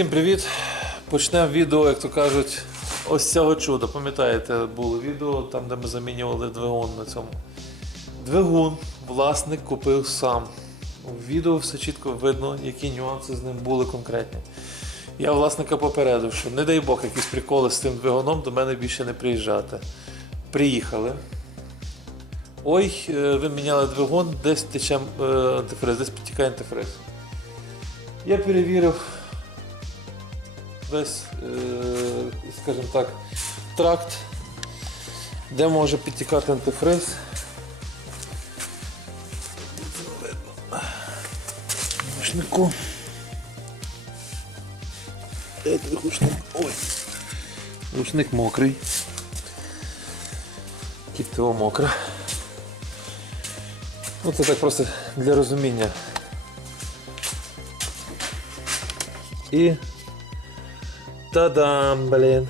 Всім привіт! Почнемо відео, як то кажуть, ось цього чуда. Пам'ятаєте, було відео там, де ми замінювали двигун на цьому. Двигун власник купив сам. У відео все чітко видно, які нюанси з ним були конкретні. Я власника попередив, що не дай Бог, якісь приколи з тим двигуном до мене більше не приїжджати. Приїхали. Ой, е, ви міняли двигун, десь тече е, антифриз, десь підтікає антифриз. Я перевірив весь, е, скажімо так, тракт, де може підтікати антифриз. Рушнику. Рушник? Ой. Рушник мокрий. Кіптево мокра. Ну це так просто для розуміння. І. Та-дам, блін.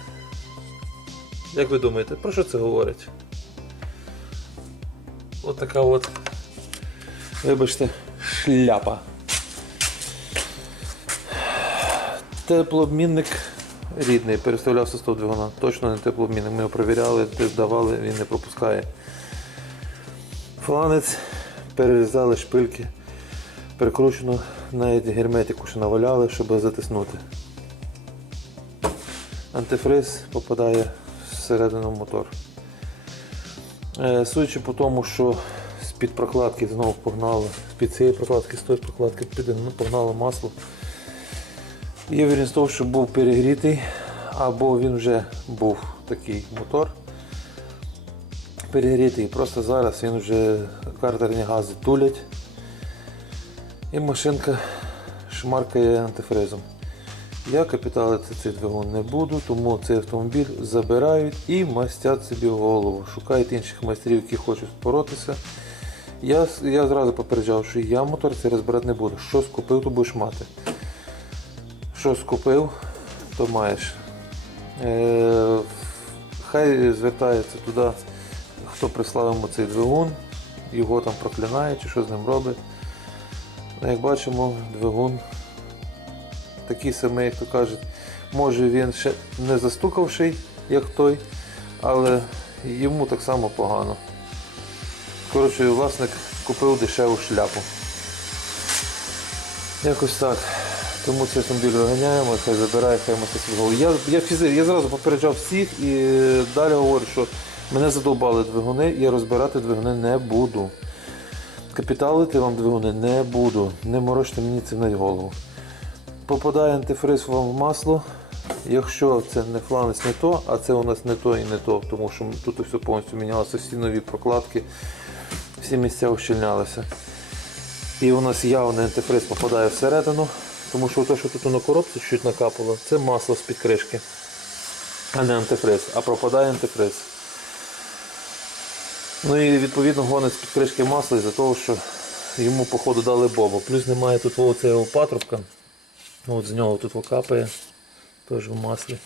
Як ви думаєте, про що це говорить? От така от, вибачте, шляпа. Теплообмінник рідний, переставляв состав двигуна. Точно не теплообмінник. Ми його перевіряли, тест давали, він не пропускає. Фланець, перерізали шпильки, перекручено, навіть герметику ще наваляли, щоб затиснути. Антифриз попадає всередину мотор. Е, Судячи по тому, що з-під прокладки знову погнало, з-під цієї прокладки, з тої прокладки ну, погнало масло. Є вірність того, що був перегрітий, або він вже був такий мотор перегрітий. Просто зараз він вже картерні гази тулять і машинка шмаркає антифризом. Я капіталити цей двигун не буду, тому цей автомобіль забирають і мастять собі голову. Шукають інших майстрів, які хочуть боротися. Я, я зразу попереджав, що я мотор цей розбирати не буду. Що скупив, то будеш мати. Що скупив, то маєш. Е, хай звертається туди, хто прислав йому цей двигун, його там проклинає чи що з ним робить. Ну, Як бачимо, двигун такий самий, як то кажуть. Може він ще не застукавший, як той, але йому так само погано. Коротше, власник купив дешеву шляпу. Якось так. Тому цей автомобіль виганяємо, хай забирає, хай свій. Я, я, фізи, я зразу попереджав всіх і далі говорю, що мене задовбали двигуни, я розбирати двигуни не буду. Капіталити вам двигуни не буду. Не морочте мені це на голову. Попадає антифриз вам в масло. Якщо це не фланець, не то, а це у нас не то і не то, тому що тут все повністю мінялося, всі нові прокладки, всі місця ущільнялися. І у нас явний антифриз попадає всередину, тому що те, що тут на коробці чуть накапало, це масло з-під кришки, а не антифриз, а пропадає антифриз. Ну і відповідно гонить з-під кришки масло із-за того, що йому походу дали бобу. Плюс немає тут оцього патрубка. Ну, з нього тут окапає, теж в маслі.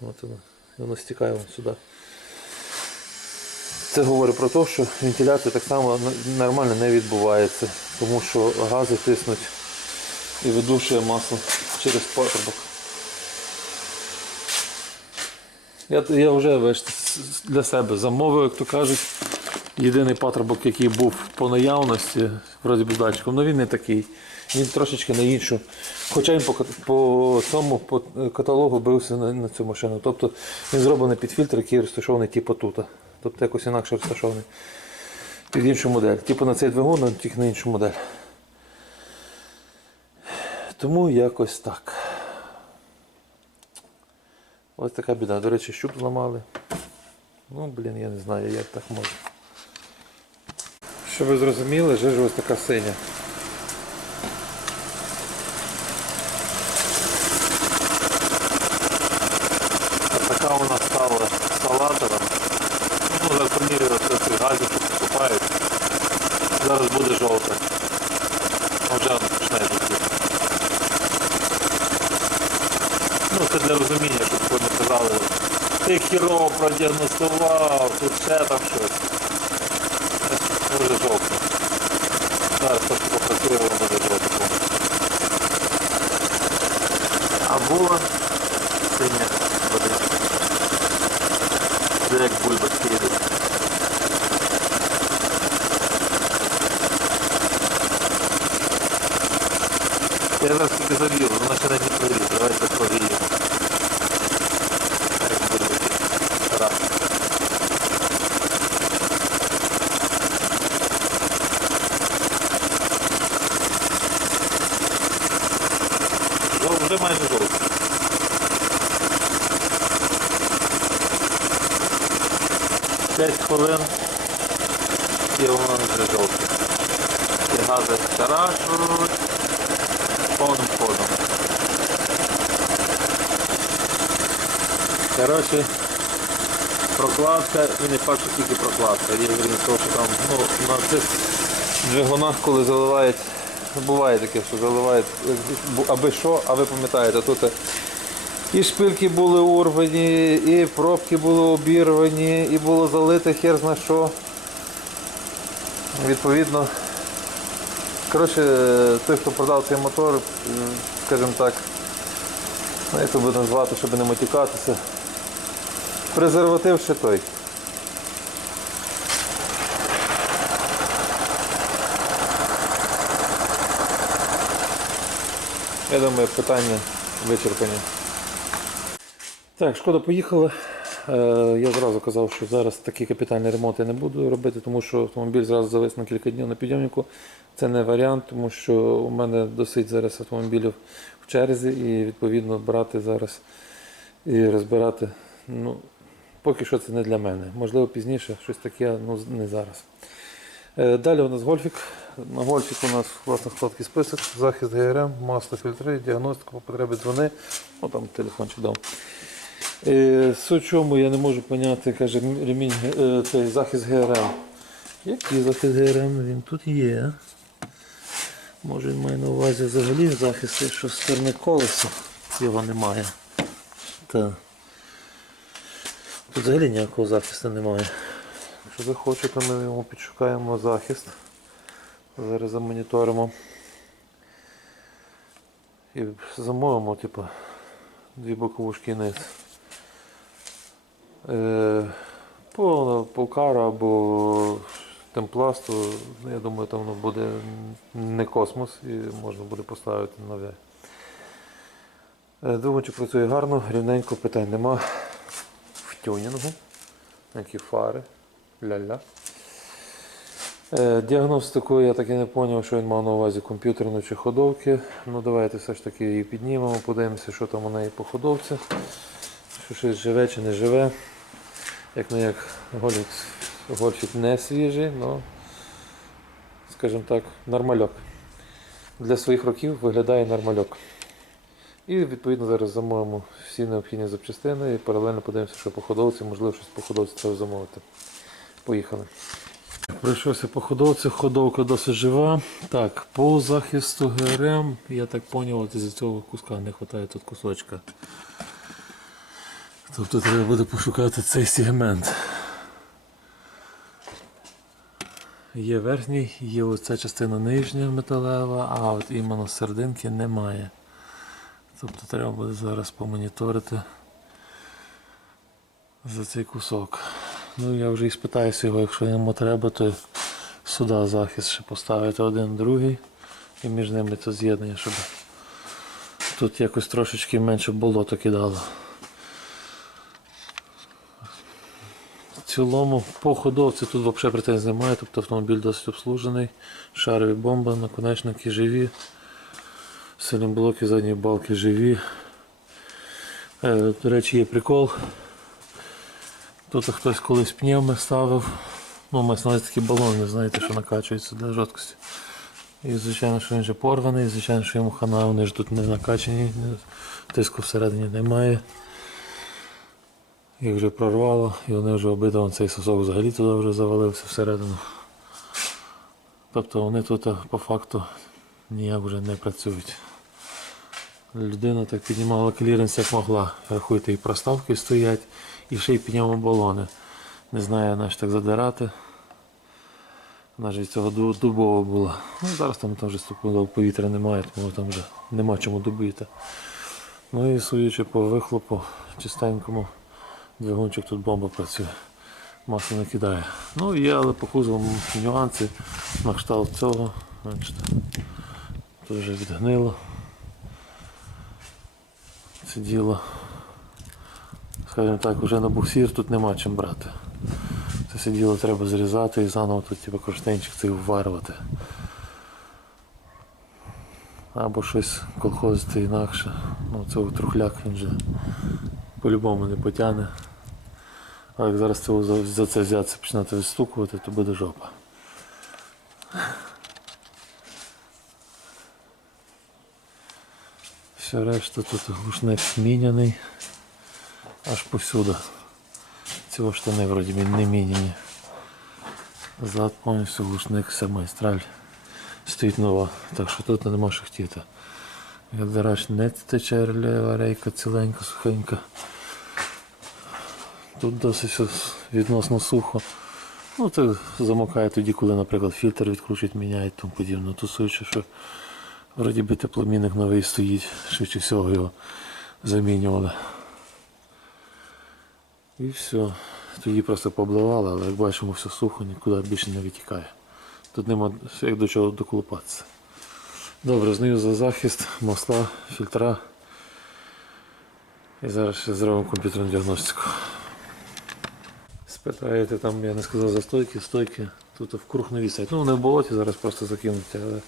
От воно, воно стікає вон сюди. Це говорить про те, що вентиляція так само нормально не відбувається, тому що гази тиснуть і видушує масло через патрубок. Я, я вже для себе замовив, як то кажуть, єдиний патрубок, який був по наявності, вроді би датчиком, але він не такий. Він трошечки на іншу. Хоча він по, по цьому по каталогу бився на, на цю машину. Тобто він зроблений під фільтр, який розташований типу тут. Тобто якось інакше розташований. Під іншу модель. Типу на цей двигун, але тільки на іншу модель. Тому якось так. Ось така біда. До речі, щуп зламали. Ну, блін, я не знаю, як так може. Щоб ви зрозуміли, жижа ось така синя. Така вона стала салатором. Ну, поміряю цей газів, що поступають. Зараз буде жовта. Вже вона почне жовтіти. Ну, це для розуміння, щоб ви не казали, ти хірово продіагностував, тут ще там щось. Може жовтно. Зараз просто попрацює, воно буде жовто. бульбочки йдуть. Я зараз тільки завів, вона ще навіть не прогріє. Давайте. Жов- Вже майже жовтий. П'ять хвилин і воно вже жовте. І гази старашують Коротше, прокладка і не факт, що тільки прокладка. Є вірні того, що там ну, на цих двигунах, коли заливають, буває таке, що заливають аби що, а ви пам'ятаєте, тут і шпильки були урвані, і пробки були обірвані, і було залите хер зна що. Відповідно, коротше, той, хто продав цей мотор, скажімо так, ну, як буде назвати, щоб не матюкатися. Презерватив ще той. Я думаю, питання вичерпані. Так, шкода поїхала. Е, Я зразу казав, що зараз такі капітальні ремонти не буду робити, тому що автомобіль зразу завис на кілька днів на підйомнику. Це не варіант, тому що у мене досить зараз автомобілів в черзі і відповідно брати зараз і розбирати. Ну, поки що це не для мене. Можливо, пізніше щось таке, ну не зараз. Е, Далі у нас гольфік. На гольфіку у нас власне короткий список, захист ГРМ, масло фільтри, діагностика по потребі дзвони. О, там телефончик дав. Е, Суть чому я не можу поняти, каже, ремінь, е, цей захист ГРМ. Який захист ГРМ? Він тут є. Може він має на увазі взагалі захист, що сторони колеса його немає. Та. Тут взагалі ніякого захисту немає. Якщо ви хочете, ми йому підшукаємо захист. Зараз замоніторимо. І замовимо, типу, дві боковушки низ. Е, по полкару або темпласту, ну, я думаю, там воно буде не космос і можна буде поставити нове. Е, Двигунчик працює гарно, рівненько, питань нема. Тюнінгу. Які фари. Ля-ля. Е, Діагностику я так і не зрозумів, що він мав на увазі комп'ютерну чи ходовки. Ну давайте все ж таки її піднімемо, подивимося, що там у неї по ходовці. Що щось живе чи не живе. Як не як гольфік, не свіжий, але, скажімо так, нормальок. Для своїх років виглядає нормальок. І відповідно зараз замовимо всі необхідні запчастини і паралельно подивимося, що по ходовці, можливо, щось по ходовці треба замовити. Поїхали. Пройшовся по ходовці, ходовка досить жива. Так, по захисту ГРМ, я так зрозумів, із цього куска не вистачає тут кусочка. Тобто треба буде пошукати цей сегмент. Є верхній, є оця частина нижня металева, а от іменно серединки немає. Тобто треба буде зараз помоніторити за цей кусок. Ну я вже і спитаюся його, якщо йому треба, то сюди захист ще поставити один другий і між ними це з'єднання, щоб тут якось трошечки менше болото кидало. В цілому по ходовці тут взагалі претензій немає, тобто автомобіль досить обслужений, шарові бомби, наконечники живі, блоки задні балки живі. Е, До речі, є прикол. Тут хтось колись пневми ставив. Ну, мається на такі балони, знаєте, що накачуються для жорсткості. І звичайно, що він вже порваний, звичайно, що йому хана, вони ж тут не накачані, тиску всередині немає. Їх вже прорвало і вони вже обидва цей сосок взагалі туди вже завалився всередину. Тобто вони тут по факту ніяк вже не працюють. Людина так піднімала кліренс як могла. Рахуйте, і проставки стоять, і ще й пневмобалони. Не знаю, наш так задирати. Вона ж від цього ду- дубова була. Ну, зараз там, там вже стопудово повітря немає, тому там вже нема чому добити. Ну і судячи по вихлопу чистенькому, двигунчик тут бомба працює. масло не кидає. Ну є, але по кузову нюанси на кшталт цього. Бачите, тут вже відгнило. Це діло. Скажімо так, вже на буксир тут нема чим брати. Це все діло треба зрізати і заново тут типу, кронштейнчик цей вварювати. Або щось колхозити інакше. Ну, це трухляк він вже по-любому не потягне. А як зараз за, за це взятися починати відстукувати, то буде жопа. Все решта тут глушник міняний аж повсюди. Цього штани вроді не міняні. Зад повністю глушник, вся майстраль стоїть нова, так що тут не можеш хотіти. Гальдерач не тече рельєва рейка ціленька, сухенька. Тут досить відносно сухо. Ну, це замокає тоді, коли, наприклад, фільтр відкручують, міняють тому подібне. Тусуючи, що вроді би тепломінник новий стоїть, швидше всього його замінювали. І все. Тоді просто пообливали, але як бачимо, все сухо, нікуди більше не витікає. Тут нема як до чого доколупатися. Добре, знаю за захист, масла, фільтра. І зараз ще зробимо комп'ютерну діагностику. Спитаєте, там я не сказав за стойки, стойки тут в круг не вісять. Ну вони в болоті зараз просто закинуті, але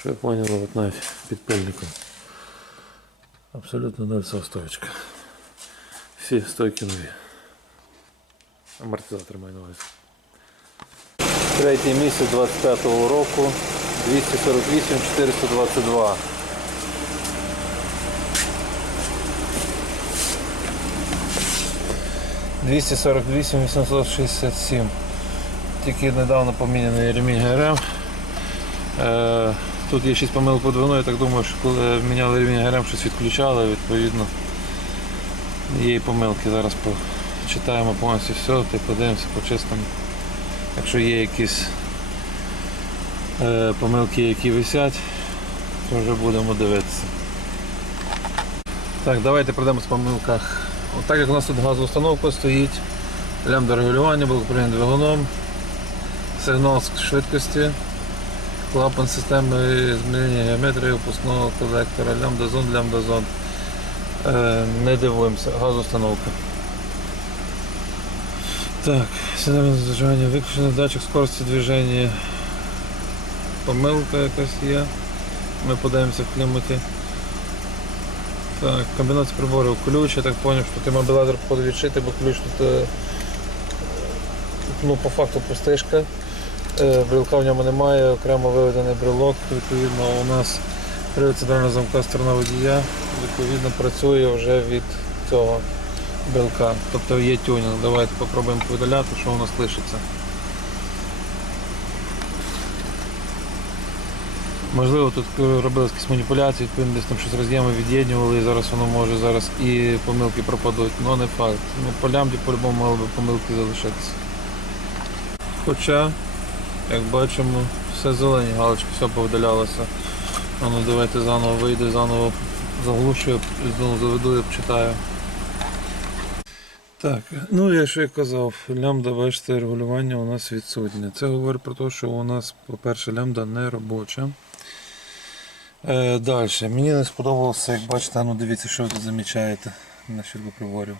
що я поняв, от навіть під. Абсолютно нульцова стоечка. Всі стойки нові. Амортизатор маю на увазі. Третій місяць 25-го року 248 422. Двісті сорок вісім вісімсот шістдесят сім. Тільки недавно поміняний ремінь ГРМ. Тут є 6 помилок по двину, я так думаю, що коли міняли ремінь ГРМ, щось відключали, відповідно. Є і помилки. Зараз почитаємо повністю все, ти подивимося, почистимо. Якщо є якісь е, помилки, які висять, то вже будемо дивитися. Так, давайте пройдемо по помилках. От так як у нас тут газоустановка стоїть, лямбда регулювання, блокопровідним двигуном, сигнал з швидкості, клапан системи змінення геометрії опускного колектора, лямбда зон, лямбда зон. Е, не дивуємося, газоустановка. Так, система зажигання виключено, датчик скорості движення. Помилка якась є. Ми подивимося в кліматі. Так, комбінація приборів. Ключ, я так зрозумів, що ти мобілайзер походу бо ключ тут е, ну, по факту пустишка. Е, Брелка в ньому немає, окремо виведений брелок. Відповідно, у нас привід центрального замка сторона водія, відповідно працює вже від цього брелка. Тобто є тюнінг. Давайте спробуємо повидаляти, що у нас лишиться. Можливо, тут робили якісь маніпуляції, відповідно десь там щось роз'єми від'єднували і зараз воно може зараз і помилки пропадуть, але не факт. Ну, по лямбді по-любому мали би помилки залишитися. Хоча, як бачимо, все зелені, галочки, все повидалялося. А ну давайте заново вийде, заново заглушую, знову заведу і почитаю. Так, ну я я казав, лямбда, бачите, регулювання у нас відсутнє. Це говорить про те, що у нас, по-перше, лямбда не робоча. Е, Далі. Мені не сподобалося, як бачите, ну дивіться, що ви тут замічаєте на щербоприборів.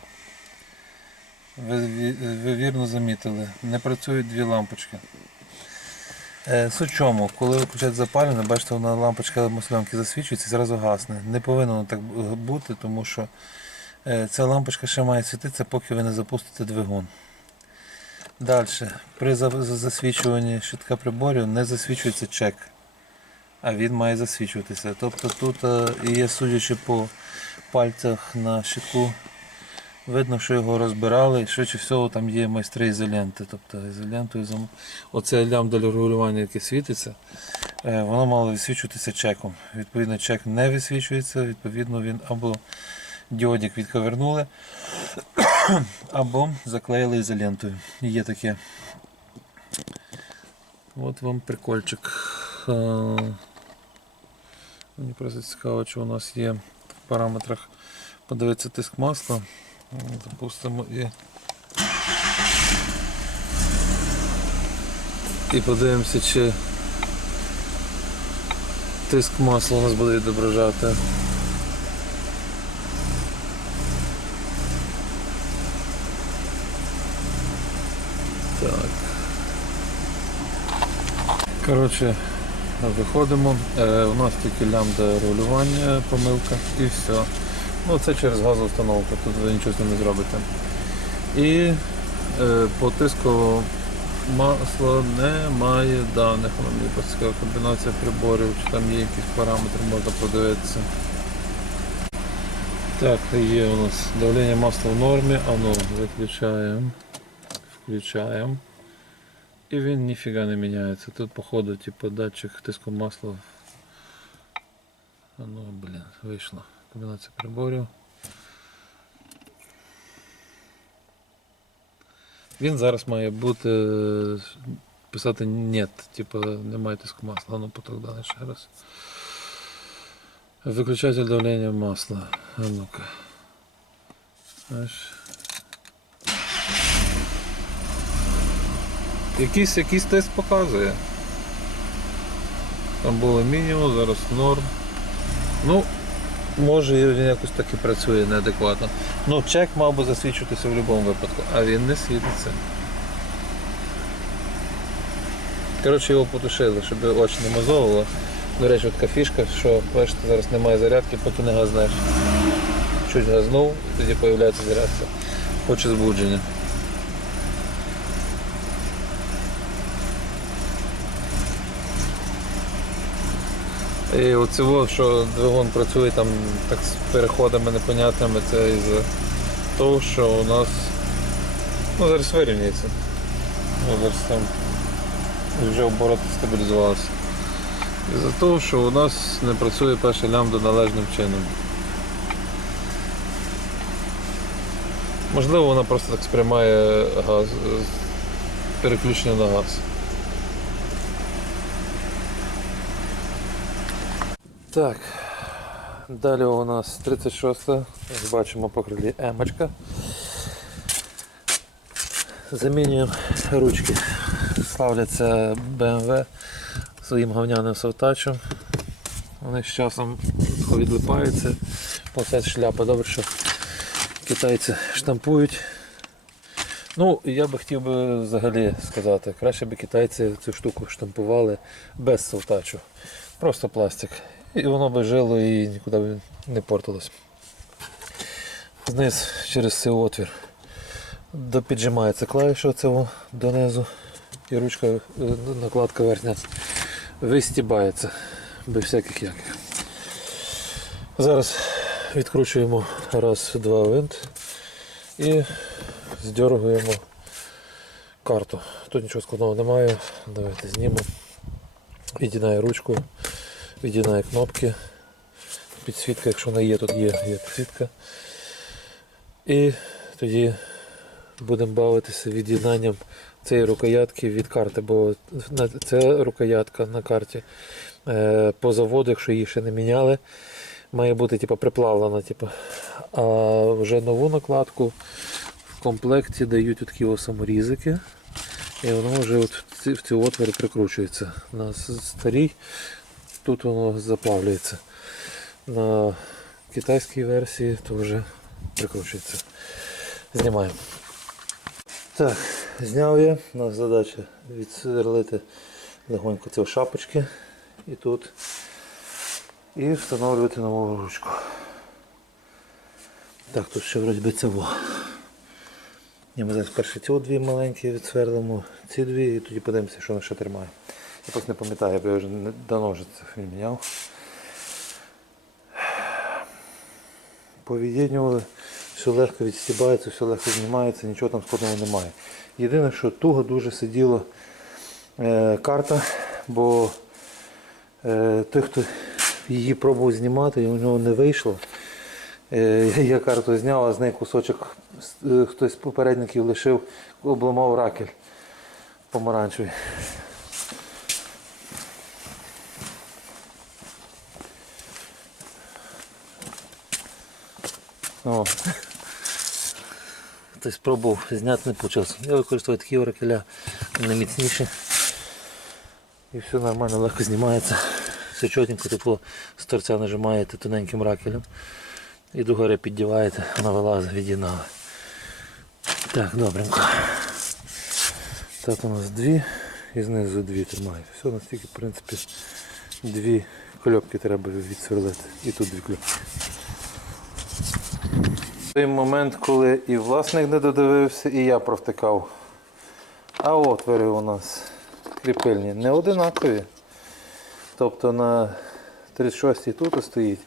Ви, ві- ви вірно замітили, не працюють дві лампочки. Е, Суть в чому, коли ви включаєте запалення, бачите, вона лампочка масленки засвічується і зразу гасне. Не повинно так бути, тому що е, ця лампочка ще має світитися, поки ви не запустите двигун. Далі, при за- за- засвічуванні щитка приборів не засвічується чек, а він має засвічуватися. Тобто тут е, є, судячи по пальцях на щитку, видно, що його розбирали, швидше всього там є майстри ізоленти. Тобто ізолентою зам... Оце лямбда регулювання, яке світиться, е, воно мало висвічуватися чеком. Відповідно, чек не висвічується, відповідно, він або діодик відковернули, або заклеїли ізолентою. Є таке. От вам прикольчик. Е, Мені просто цікаво, чи у нас є в параметрах подивитися тиск масла. Запустимо і І подивимося, чи тиск масла у нас буде відображати. Так. Коротше, виходимо. Е, у нас тільки лямбда регулювання, помилка і все. Ну це через газоустановку, тут ви нічого з ним не зробите. І е, по тиску масла немає даних. Воно мені просто цікава комбінація приборів, чи там є якісь параметри, можна подивитися. Так, є у нас давлення масла в нормі, а ну виключаємо, включаємо. І він ніфіга не міняється. Тут походу типу датчик тиску масла. Ну блін, вийшло. Комбінація приборів. Він зараз має бути писати нет, типу немає тиску масла. Ну поток даний ще раз. Виключатель давлення масла. А ну-ка. Якийсь, якийсь тест показує. Там було мінімум, зараз норм. Ну, може він якось так і працює неадекватно. Ну, чек мав би засвідчитися в будь-якому випадку, а він не світиться. Коротше, його потушили, щоб очі не мозовило. До речі, от така фішка, що бачите, зараз немає зарядки, поки не газнеш. Чуть газнув, тоді з'являється зарядка. Хоче збудження. І оце, во, що двигун працює там так з переходами непонятними, це із-за того, що у нас ну, зараз вирівняється. Ну, зараз там вже обороти стабілізувалися. Із-за того, що у нас не працює перша лямбда належним чином. Можливо, вона просто так сприймає газ, е, переключення на газ. Так, далі у нас 36, як бачимо по крилі емочка. Замінюємо ручки. Ставляться BMW своїм говняним совтачем. Вони з часом відлипаються. Оце шляпа, добре, що китайці штампують. Ну, я би хотів би взагалі сказати, краще б китайці цю штуку штампували без совтачу. Просто пластик. І воно би жило і нікуди б не портилось. Зниз через цей отвір допіджимається клавіша цього донизу і ручка, е, накладка верхня вистібається без всяких яких. Зараз відкручуємо раз, два винт і здергуємо карту. Тут нічого складного немає. Давайте знімемо. Від'єднаю ручку, від'єднаю кнопки. Підсвітка, якщо вона є, тут є, є підсвітка. І тоді будемо бавитися від'єднанням цієї рукоятки від карти, бо ця рукоятка на карті е, по заводу, якщо її ще не міняли, має бути типу, приплавлена. Типу. А вже нову накладку в комплекті дають такі саморізики. І воно вже от в ці, отвори прикручується. На старій тут воно заплавлюється. На китайській версії то вже прикручується. Знімаємо. Так, зняв я. У нас задача відсверлити легонько ці шапочки і тут. І встановлювати нову ручку. Так, тут ще вроді би це во. Ми зараз перші ці дві маленькі відсверлимо, ці дві і тоді подивимося, що вона ще тримає. Просто не пам'ятаю, я вже не- давно вже це міняв. Повід'єднювали, все легко відстібається, все легко знімається, нічого там складного немає. Єдине, що туго дуже сиділа е, карта, бо е, той, хто її пробував знімати, і у нього не вийшло. Е, Я карту зняв, а з неї кусочок е, хтось з попередників лишив, обламав ракель помаранчевий. О. Хтось спробував зняти, не вийшло. Я використовую такі ракеля, вони міцніші. І все нормально, легко знімається. Все чотенько, тепло з торця нажимаєте тоненьким ракелем. І догори піддіваєте, вона вилазить від'єднала. Так, добренько. Так у нас дві і знизу дві тримають. Все, настільки, в принципі, дві кльопки треба відсверлити. І тут дві кльопки. Той момент, коли і власник не додивився, і я провтикав. А отвори у нас кріпильні не одинакові. Тобто на 36-й тут стоїть,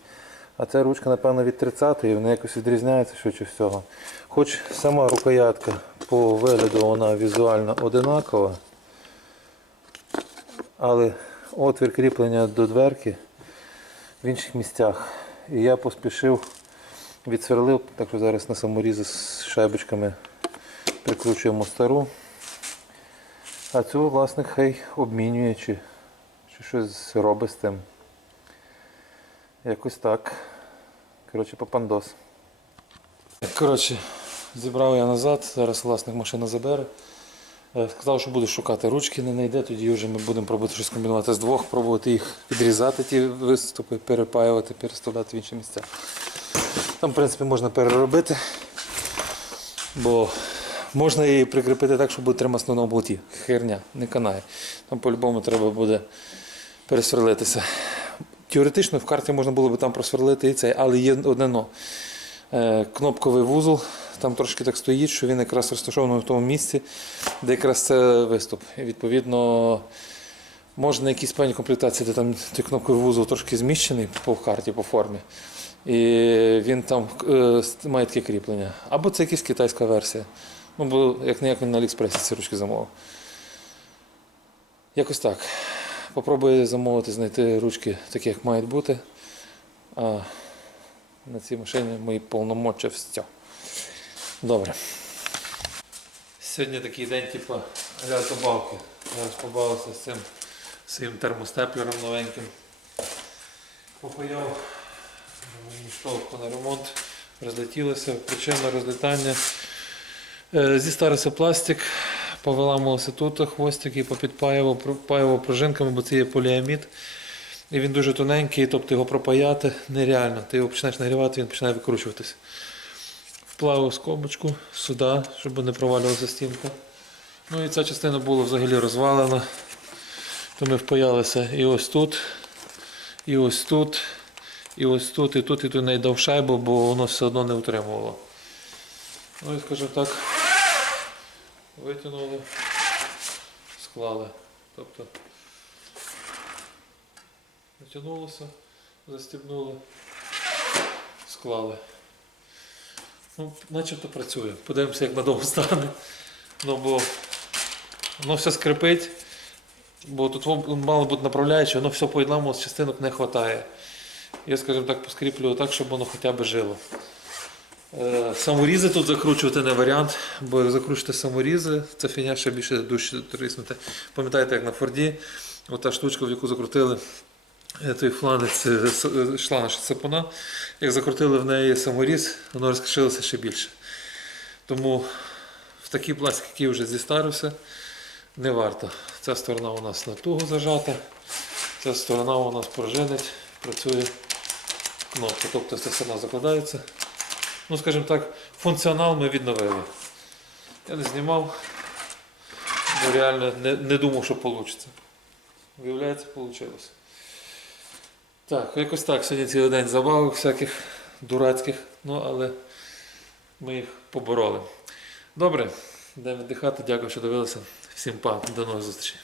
а ця ручка, напевно, від 30-ї, вони якось відрізняються швидше всього. Хоч сама рукоятка по вигляду вона візуально одинакова, але отвір кріплення до дверки в інших місцях. І я поспішив, відсверлив, так що зараз на саморізи з шайбочками прикручуємо стару. А цю власник хай обмінює чи, чи щось робить з тим. Якось так. Коротше, папандос. Коротше, зібрав я назад, зараз власник машину забере. Е, Сказав, що буде шукати ручки, не знайде, тоді вже ми будемо пробувати щось комбінувати з двох, пробувати їх підрізати, ті виступи, перепаювати, переставляти в інші місця. Там, в принципі, можна переробити, бо можна її прикріпити так, щоб тримати на болті. Херня, не канає. Там по-любому треба буде пересверлитися. Теоретично в карті можна було б там просверлити і цей, але є одне но. Е, Кнопковий вузол, там трошки так стоїть, що він якраз розташований в тому місці, де якраз це виступ. І відповідно можна якісь певні комплектації, де там той кнопковий вузол трошки зміщений по карті, по формі. І він там е, має таке кріплення. Або це якась китайська версія. Ну, бо як не як він на Аліекспресі ці ручки замовив. Якось так. Попробую замовити, знайти ручки такі, як мають бути. А на цій машині мої повномочі все. Добре. Сьогодні такий день, типу, аля забавки. Зараз побавився з цим своїм термостеплером новеньким. Попаяв мені штовху на ремонт, розлетілося, причина розлітання. Е, Зістарився пластик, повиламувався тут хвостик і попідпаював пружинками, бо це є поліамід. І він дуже тоненький, тобто його пропаяти нереально. Ти його починаєш нагрівати, він починає викручуватись. Вплавив скобочку сюди, щоб не провалювалася стінка. Ну і ця частина була взагалі розвалена. То ми впаялися і ось тут, і ось тут, і ось тут, і тут, і тут не дав шайбу, бо воно все одно не утримувало. Ну і скажімо так, витягнули, склали. Тобто натягнулося, застібнули, склали. Ну, начебто працює. Подивимося, як надовго стане. Ну, бо воно все скрипить, бо тут мало бути направляюче, воно все поєднало, з частинок не вистачає. Я, скажімо так, поскріплюю так, щоб воно хоча б жило. Е, Саморізи тут закручувати не варіант, бо як закручити саморізи, це фігня ще більше дужче тріснути. Пам'ятаєте, як на Форді, ота штучка, в яку закрутили е, той фланець е, шланг сапуна, як закрутили в неї саморіз, воно розкришилося ще більше. Тому в такий пластик, який вже зістарився, не варто. Ця сторона у нас на туго зажата, ця сторона у нас пружинить, працює кнопка. Тобто ця сторона закладається. Ну, скажімо так, функціонал ми відновили. Я не знімав, бо реально не, не думав, що вийде. Виявляється, вийшло. Так, якось так, сьогодні цілий день забавок всяких дурацьких, ну але ми їх побороли. Добре, йдемо віддихати. Дякую, що дивилися. Всім па, до нових зустрічей.